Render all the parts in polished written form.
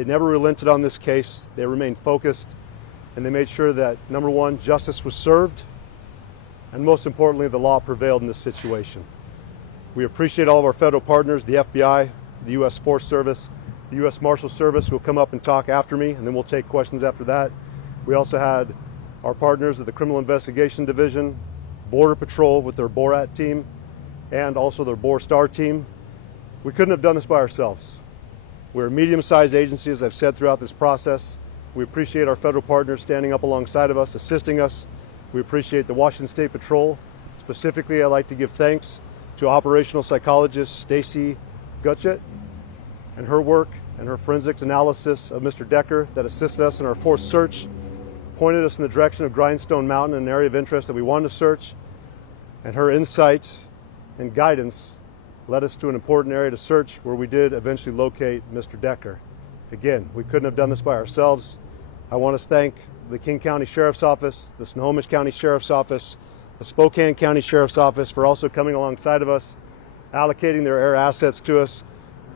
They never relented on this case. They remained focused, and they made sure that, number one, justice was served, and most importantly, the law prevailed in this situation. We appreciate all of our federal partners, the FBI, the U.S. Forest Service, the U.S. Marshal Service, who will come up and talk after me, and then we'll take questions after that. We also had our partners at the Criminal Investigation Division, Border Patrol with their BORAT team, and also their BOR-STAR team. We couldn't have done this by ourselves. We're a medium-sized agency, as I've said throughout this process. We appreciate our federal partners standing up alongside of us, assisting us. We appreciate the Washington State Patrol. Specifically, I'd like to give thanks to operational psychologist Stacy Gutchett and her work and her forensics analysis of Mr. Decker that assisted us in our fourth search, pointed us in the direction of Grindstone Mountain, an area of interest that we wanted to search, and her insight and guidance led us to an important area to search where we did eventually locate Mr. Decker. Again, we couldn't have done this by ourselves. I want to thank the King County Sheriff's Office, the Snohomish County Sheriff's Office, the Spokane County Sheriff's Office for also coming alongside of us, allocating their air assets to us.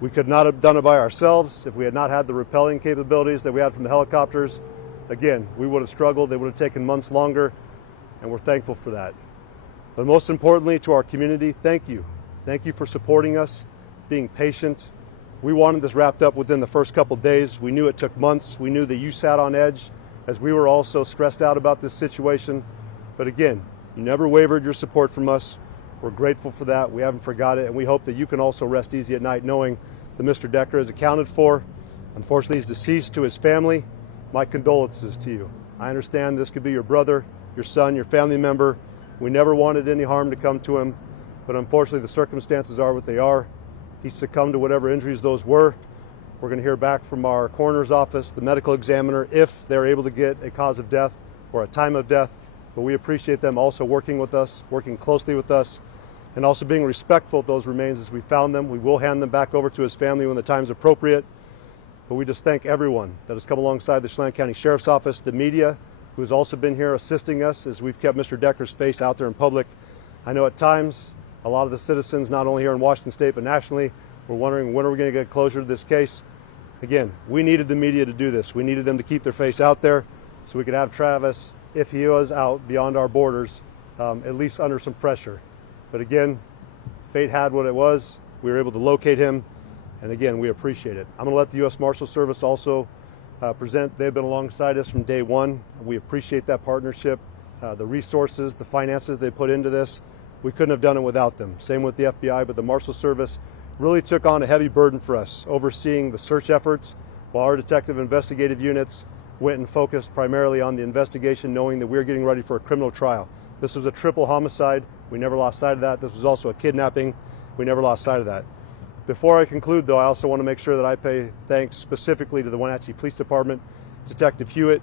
We could not have done it by ourselves if we had not had the rappelling capabilities that we had from the helicopters. Again, we would have struggled. They would have taken months longer, and we're thankful for that. But most importantly, to our community, thank you. Thank you for supporting us, being patient. We wanted this wrapped up within the first couple days. We knew it took months. We knew that you sat on edge as we were also stressed out about this situation. But again, you never wavered your support from us. We're grateful for that. We haven't forgot it, and we hope that you can also rest easy at night knowing that Mr. Decker is accounted for. Unfortunately, he's deceased. To his family, my condolences to you. I understand this could be your brother, your son, your family member. We never wanted any harm to come to him, but unfortunately the circumstances are what they are. He succumbed to whatever injuries those were. We're going to hear back from our coroner's office, the medical examiner, if they're able to get a cause of death or a time of death. But we appreciate them also working with us, working closely with us, and also being respectful of those remains as we found them. We will hand them back over to his family when the time is appropriate. But we just thank everyone that has come alongside the Chelan County Sheriff's Office, the media, who has also been here assisting us as we've kept Mr. Decker's face out there in public. I know at times a lot of the citizens, not only here in Washington State, but nationally, were wondering when are we going to get closure to this case. Again, we needed the media to do this. We needed them to keep their face out there so we could have Travis, if he was out beyond our borders, at least under some pressure. But again, fate had what it was. We were able to locate him, and again, we appreciate it. I'm going to let the U.S. Marshal Service also present. They've been alongside us from day one. We appreciate that partnership, the resources, the finances they put into this. We couldn't have done it without them. Same with the FBI, but the Marshal Service really took on a heavy burden for us, overseeing the search efforts, while our detective investigative units went and focused primarily on the investigation, knowing that we were getting ready for a criminal trial. This was a triple homicide. We never lost sight of that. This was also a kidnapping. We never lost sight of that. Before I conclude, though, I also want to make sure that I pay thanks specifically to the Wenatchee Police Department, Detective Hewitt.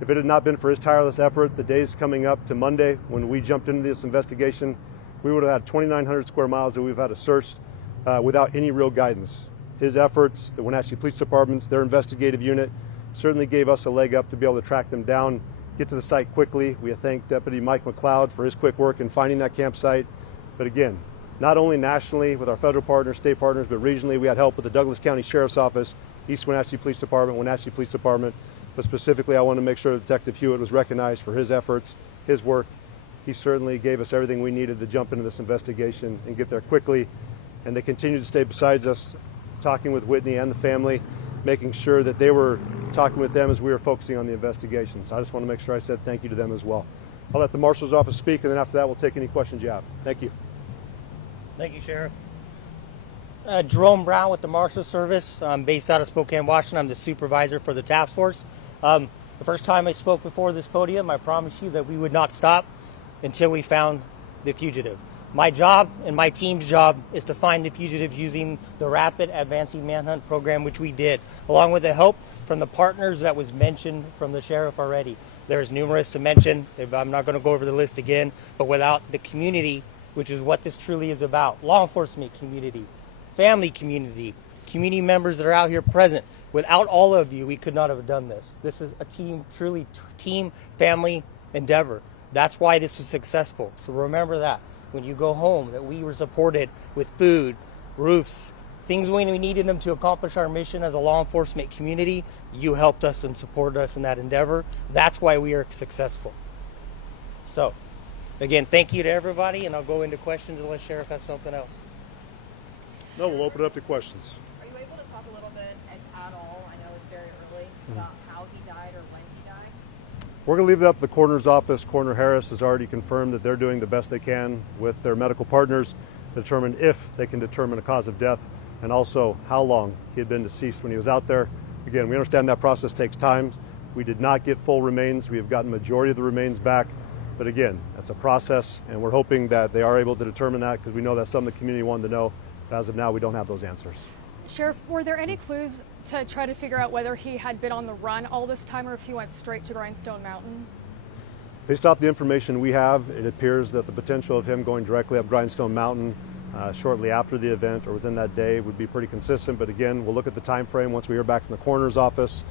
If it had not been for his tireless effort, the days coming up to Monday when we jumped into this investigation, we would have had 2,900 square miles that we've had to search without any real guidance. His efforts, the Wenatchee Police Department's, their investigative unit, certainly gave us a leg up to be able to track them down, get to the site quickly. We thank Deputy Mike McLeod for his quick work in finding that campsite. But again, not only nationally with our federal partners, state partners, but regionally we had help with the Douglas County Sheriff's Office, East Wenatchee Police Department, Wenatchee Police Department. But specifically, I want to make sure that Detective Hewitt was recognized for his efforts, his work. He certainly gave us everything we needed to jump into this investigation and get there quickly. And they continued to stay beside us, talking with Whitney and the family, making sure that they were talking with them as we were focusing on the investigation. So I just want to make sure I said thank you to them as well. I'll let the Marshal's office speak, and then after that, we'll take any questions you have. Thank you. Thank you, Sheriff. Jerome Brown with the Marshal Service. I'm based out of Spokane, Washington. I'm the supervisor for the task force. The first time I spoke before this podium, I promised you that we would not stop until we found the fugitive. My job and my team's job is to find the fugitives using the Rapid Advancing Manhunt Program, which we did, along with the help from the partners that was mentioned from the sheriff already. There's numerous to mention. I'm not going to go over the list again, but without the community, which is what this truly is about, law enforcement community, family community, community members that are out here present. Without all of you, we could not have done this. This is a team, truly team, family endeavor. That's why this was successful. So remember that when you go home, that we were supported with food, roofs, things when we needed them to accomplish our mission as a law enforcement community, you helped us and supported us in that endeavor. That's why we are successful. So, again, thank you to everybody, and I'll go into questions unless Sheriff has something else. No, we'll open it up to questions. Are you able to talk a little bit at all, I know it's very early, about how he died or when he died? We're going to leave it up to the coroner's office. Coroner Harris has already confirmed that they're doing the best they can with their medical partners to determine if they can determine a cause of death and also how long he had been deceased when he was out there. Again, we understand that process takes time. We did not get full remains. We have gotten majority of the remains back. But again, that's a process, and we're hoping that they are able to determine that because we know that's something the community wanted to know. But as of now, we don't have those answers. Sheriff, were there any clues to try to figure out whether he had been on the run all this time or if he went straight to Grindstone Mountain? Based off the information we have, it appears that the potential of him going directly up Grindstone Mountain shortly after the event or within that day would be pretty consistent. But again, we'll look at the time frame once we hear back from the coroner's office,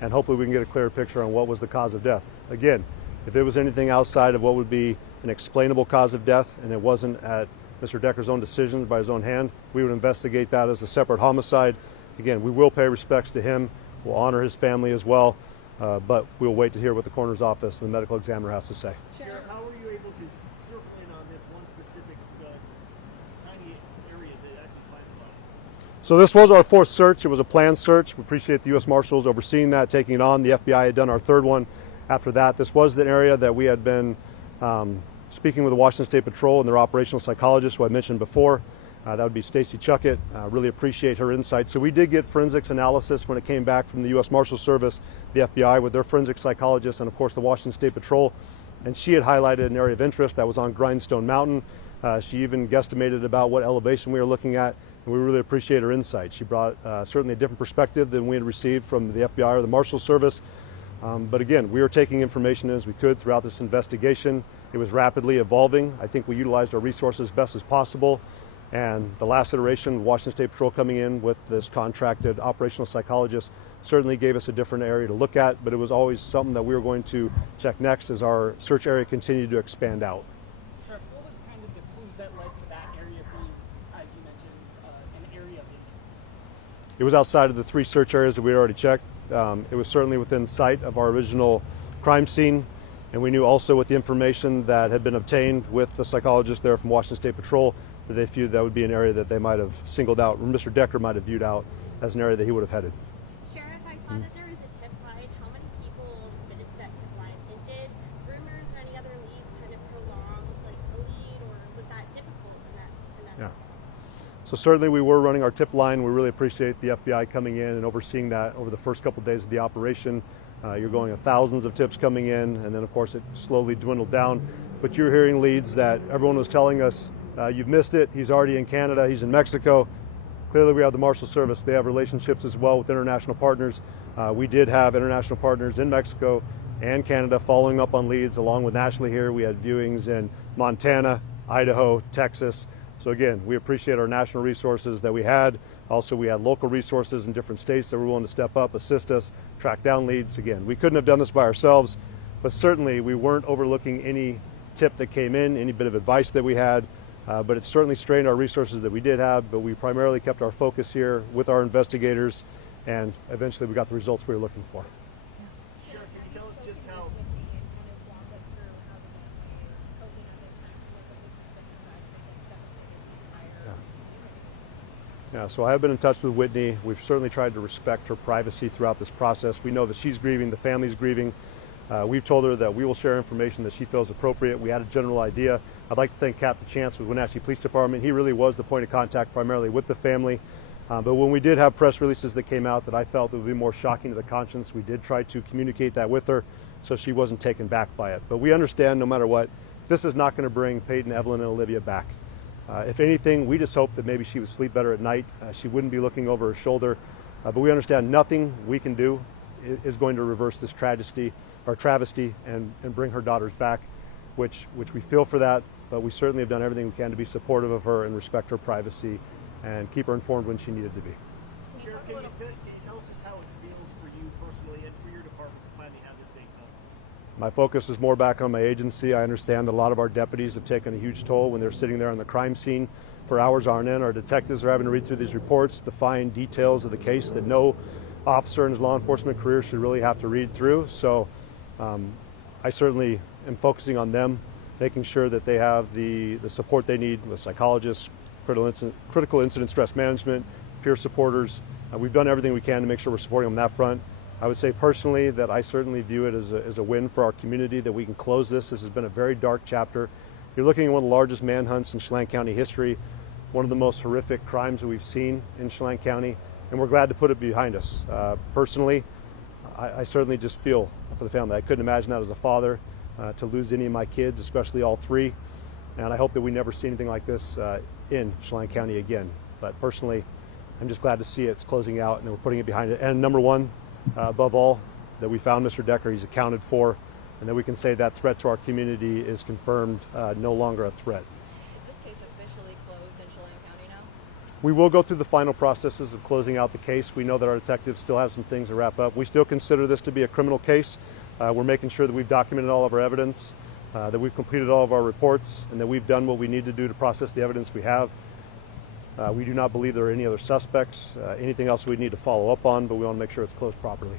and hopefully we can get a clearer picture on what was the cause of death. Again, if it was anything outside of what would be an explainable cause of death and it wasn't at Mr. Decker's own decision by his own hand, we would investigate that as a separate homicide. Again, we will pay respects to him. We'll honor his family as well, but we'll wait to hear what the coroner's office and the medical examiner has to say. Sheriff, how were you able to circle in on this one specific tiny area that actually find the body? So this was our fourth search. It was a planned search. We appreciate the U.S. Marshals overseeing that, taking it on. The FBI had done our third one. After that, this was the area that we had been speaking with the Washington State Patrol and their operational psychologist, who I mentioned before. That would be Stacy Chuckett. Really appreciate her insight. So we did get forensics analysis when it came back from the U.S. Marshal Service, the FBI, with their forensic psychologist, and of course the Washington State Patrol. And she had highlighted an area of interest that was on Grindstone Mountain. She even guesstimated about what elevation we were looking at, and we really appreciate her insight. She brought certainly a different perspective than we had received from the FBI or the Marshal Service. But again, we were taking information as we could throughout this investigation. It was rapidly evolving. I think we utilized our resources best as possible. And the last iteration, Washington State Patrol coming in with this contracted operational psychologist, certainly gave us a different area to look at, but it was always something that we were going to check next as our search area continued to expand out. Sheriff, what was kind of the clues that led to that area being, as you mentioned, an area of interest? It was outside of the three search areas that we had already checked. It was certainly within sight of our original crime scene, and we knew also with the information that had been obtained with the psychologist there from Washington State Patrol that they viewed that would be an area that they might have singled out, or Mr. Decker might have viewed out as an area that he would have headed. Sheriff, I saw that there was a tip line. How many people submitted to that tip line? And did rumors or any other leads kind of prolong like a lead, or was that difficult in that? Yeah. So certainly we were running our tip line. We really appreciate the FBI coming in and overseeing that over the first couple of days of the operation. You're going with thousands of tips coming in, and then of course it slowly dwindled down. But you're hearing leads that everyone was telling us, you've missed it, he's already in Canada, he's in Mexico. Clearly we have the Marshal Service. They have relationships as well with international partners. We did have international partners in Mexico and Canada following up on leads, along with nationally here. We had viewings in Montana, Idaho, Texas. So again, we appreciate our national resources that we had. Also, we had local resources in different states that were willing to step up, assist us, track down leads. Again, we couldn't have done this by ourselves, but certainly we weren't overlooking any tip that came in, any bit of advice that we had. But it certainly strained our resources that we did have, but we primarily kept our focus here with our investigators, and eventually we got the results we were looking for. Sheriff, can you tell us just how? Yeah, so I have been in touch with Whitney. We've certainly tried to respect her privacy throughout this process. We know that she's grieving, the family's grieving. We've told her that we will share information that she feels appropriate. We had a general idea. I'd like to thank Captain Chance with Wenatchee Police Department. He really was the point of contact primarily with the family. But when we did have press releases that came out that I felt would be more shocking to the conscience, we did try to communicate that with her so she wasn't taken back by it. But we understand no matter what, this is not going to bring Peyton, Evelyn, and Olivia back. If anything, we just hope that maybe she would sleep better at night. She wouldn't be looking over her shoulder. But we understand nothing we can do is going to reverse this travesty and bring her daughters back, which we feel for that. But we certainly have done everything we can to be supportive of her and respect her privacy and keep her informed when she needed to be. Sheriff, can you tell us just how it feels for you personally and for your department to finally have this thing done? My focus is more back on my agency. I understand that a lot of our deputies have taken a huge toll when they're sitting there on the crime scene for hours on end. Our detectives are having to read through these reports, the fine details of the case that no officer in his law enforcement career should really have to read through. So I certainly am focusing on them, making sure that they have the support they need with psychologists, critical incident stress management, peer supporters. We've done everything we can to make sure we're supporting them on that front. I would say personally that I certainly view it as a win for our community that we can close this. This has been a very dark chapter. You're looking at one of the largest manhunts in Chelan County history, one of the most horrific crimes that we've seen in Chelan County, and we're glad to put it behind us. Personally, I certainly just feel for the family. I couldn't imagine that as a father, to lose any of my kids, especially all three, and I hope that we never see anything like this in Chelan County again. But personally, I'm just glad to see it's closing out and we're putting it behind it. And number one, above all, that we found Mr. Decker, he's accounted for, and that we can say that threat to our community is confirmed, no longer a threat. Is this case officially closed in Chelan County now? We will go through the final processes of closing out the case. We know that our detectives still have some things to wrap up. We still consider this to be a criminal case. We're making sure that we've documented all of our evidence, that we've completed all of our reports, and that we've done what we need to do to process the evidence we have. We do not believe there are any other suspects, anything else we need to follow up on, but we want to make sure it's closed properly.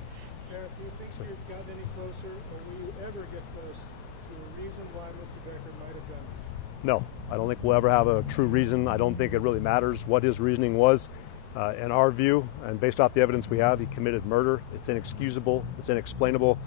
Sheriff, do you think you've gotten any closer, or will you ever get close to a reason why Mr. Decker might have done it? No, I don't think we'll ever have a true reason. I don't think it really matters what his reasoning was. In our view, and based off the evidence we have, he committed murder. It's inexcusable, it's inexplainable,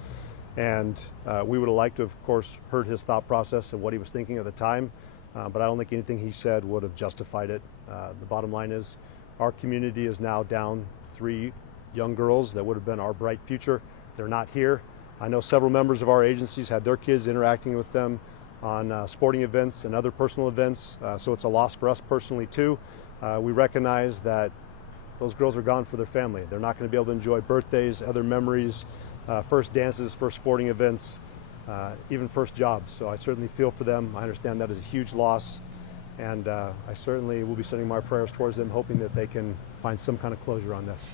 and we would have liked to, of course, heard his thought process and what he was thinking at the time. But I don't think anything he said would have justified it. The bottom line is our community is now down 3 young girls that would have been our bright future. They're not here. I know several members of our agencies had their kids interacting with them on sporting events and other personal events, so it's a loss for us personally too. We recognize that those girls are gone for their family. They're not going to be able to enjoy birthdays, other memories, first dances, first sporting events, even first jobs. So I certainly feel for them. I understand that is a huge loss, and I certainly will be sending my prayers towards them, hoping that they can find some kind of closure on this.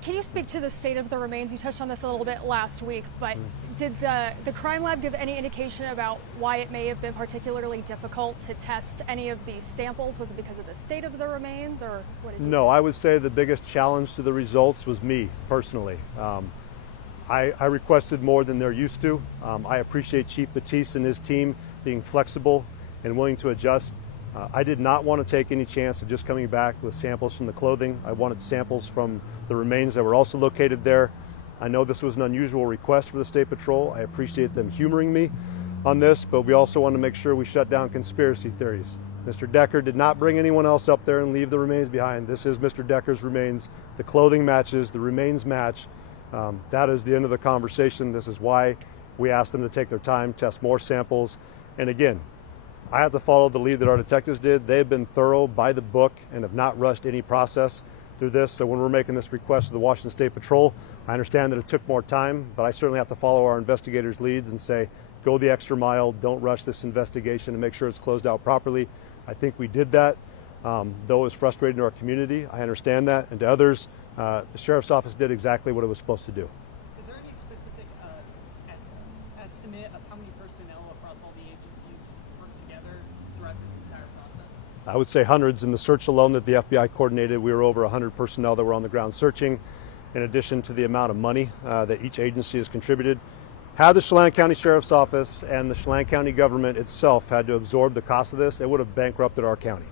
Can you speak to the state of the remains? You touched on this a little bit last week, but did the crime lab give any indication about why it may have been particularly difficult to test any of these samples? Was it because of the state of the remains, or what did you No, I would say the biggest challenge to the results was me personally. I requested more than they're used to. I appreciate Chief Batiste and his team being flexible and willing to adjust. I did not want to take any chance of just coming back with samples from the clothing. I wanted samples from the remains that were also located there. I know this was an unusual request for the State Patrol. I appreciate them humoring me on this, but we also want to make sure we shut down conspiracy theories. Mr. Decker did not bring anyone else up there and leave the remains behind. This is Mr. Decker's remains. The clothing matches, the remains match. That is the end of the conversation. This is why we asked them to take their time, test more samples. And again, I have to follow the lead that our detectives did. They've been thorough, by the book, and have not rushed any process through this. So when we're making this request to the Washington State Patrol, I understand that it took more time, but I certainly have to follow our investigators' leads and say, go the extra mile, don't rush this investigation, and make sure it's closed out properly. I think we did that, though it was frustrating to our community. I understand that, and to others, the Sheriff's Office did exactly what it was supposed to do. Is there any specific estimate of how many personnel across all the agencies worked together throughout this entire process? I would say hundreds. In the search alone that the FBI coordinated, we were over 100 personnel that were on the ground searching, in addition to the amount of money that each agency has contributed. Had the Chelan County Sheriff's Office and the Chelan County government itself had to absorb the cost of this, it would have bankrupted our county.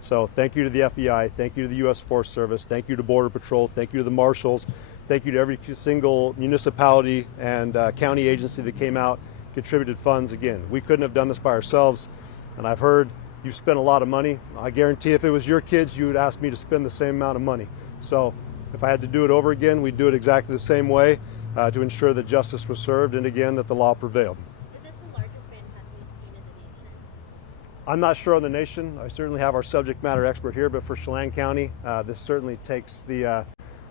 So thank you to the FBI, thank you to the U.S. Forest Service, thank you to Border Patrol, thank you to the Marshals, thank you to every single municipality and county agency that came out, contributed funds. Again, we couldn't have done this by ourselves, and I've heard you've spent a lot of money. I guarantee if it was your kids, you would ask me to spend the same amount of money. So if I had to do it over again, we'd do it exactly the same way to ensure that justice was served and, again, that the law prevailed. Is this the largest manhunt we've seen in the nation? I'm not sure on the nation. I certainly have our subject matter expert here, but for Chelan County, this certainly takes the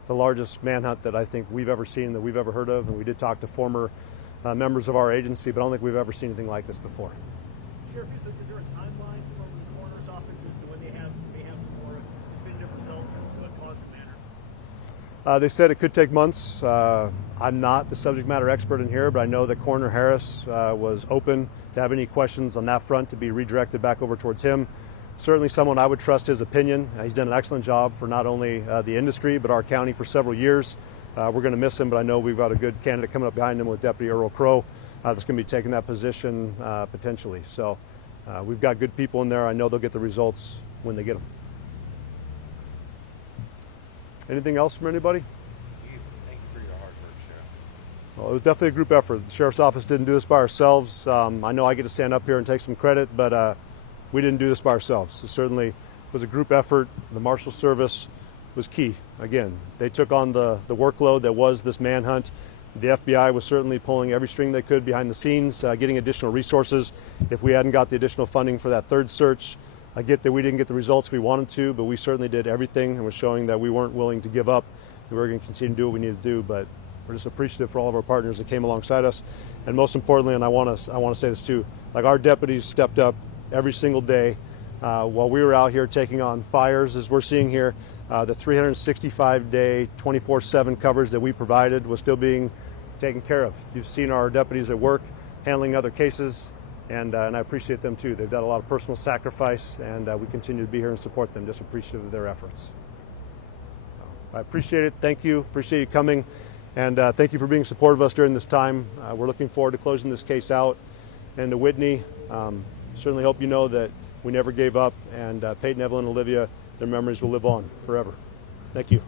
largest manhunt that I think we've ever seen, that we've ever heard of. And we did talk to former members of our agency, but I don't think we've ever seen anything like this before. Sheriff, is there a timeline from the coroner's office as to when they have some more definitive results as to what caused the matter? They said it could take months. I'm not the subject matter expert in here, but I know that Coroner Harris was open to have any questions on that front to be redirected back over towards him. Certainly someone I would trust his opinion. He's done an excellent job for not only the industry, but our county for several years. We're going to miss him, but I know we've got a good candidate coming up behind him with Deputy Earl Crow that's going to be taking that position potentially. So we've got good people in there. I know they'll get the results when they get them. Anything else from anybody? Thank you for your hard work, Sheriff. Well, it was definitely a group effort. The Sheriff's Office didn't do this by ourselves. I know I get to stand up here and take some credit, but we didn't do this by ourselves. It certainly was a group effort. The Marshal Service was key. Again, they took on the workload that was this manhunt. The FBI was certainly pulling every string they could behind the scenes, getting additional resources. If we hadn't got the additional funding for that third search, I get that we didn't get the results we wanted to, but we certainly did everything and was showing that we weren't willing to give up, and we're going to continue to do what we need to do. But we're just appreciative for all of our partners that came alongside us, and most importantly, and I want to say this too, like our deputies stepped up every single day while we were out here taking on fires, as we're seeing here. The 365-day, 24/7 coverage that we provided was still being taken care of. You've seen our deputies at work handling other cases. And I appreciate them too. They've done a lot of personal sacrifice, and we continue to be here and support them. Just appreciative of their efforts. I appreciate it. Thank you. Appreciate you coming, and thank you for being supportive of us during this time. We're looking forward to closing this case out. And to Whitney, certainly hope you know that we never gave up. And Peyton, Evelyn, Olivia, their memories will live on forever. Thank you.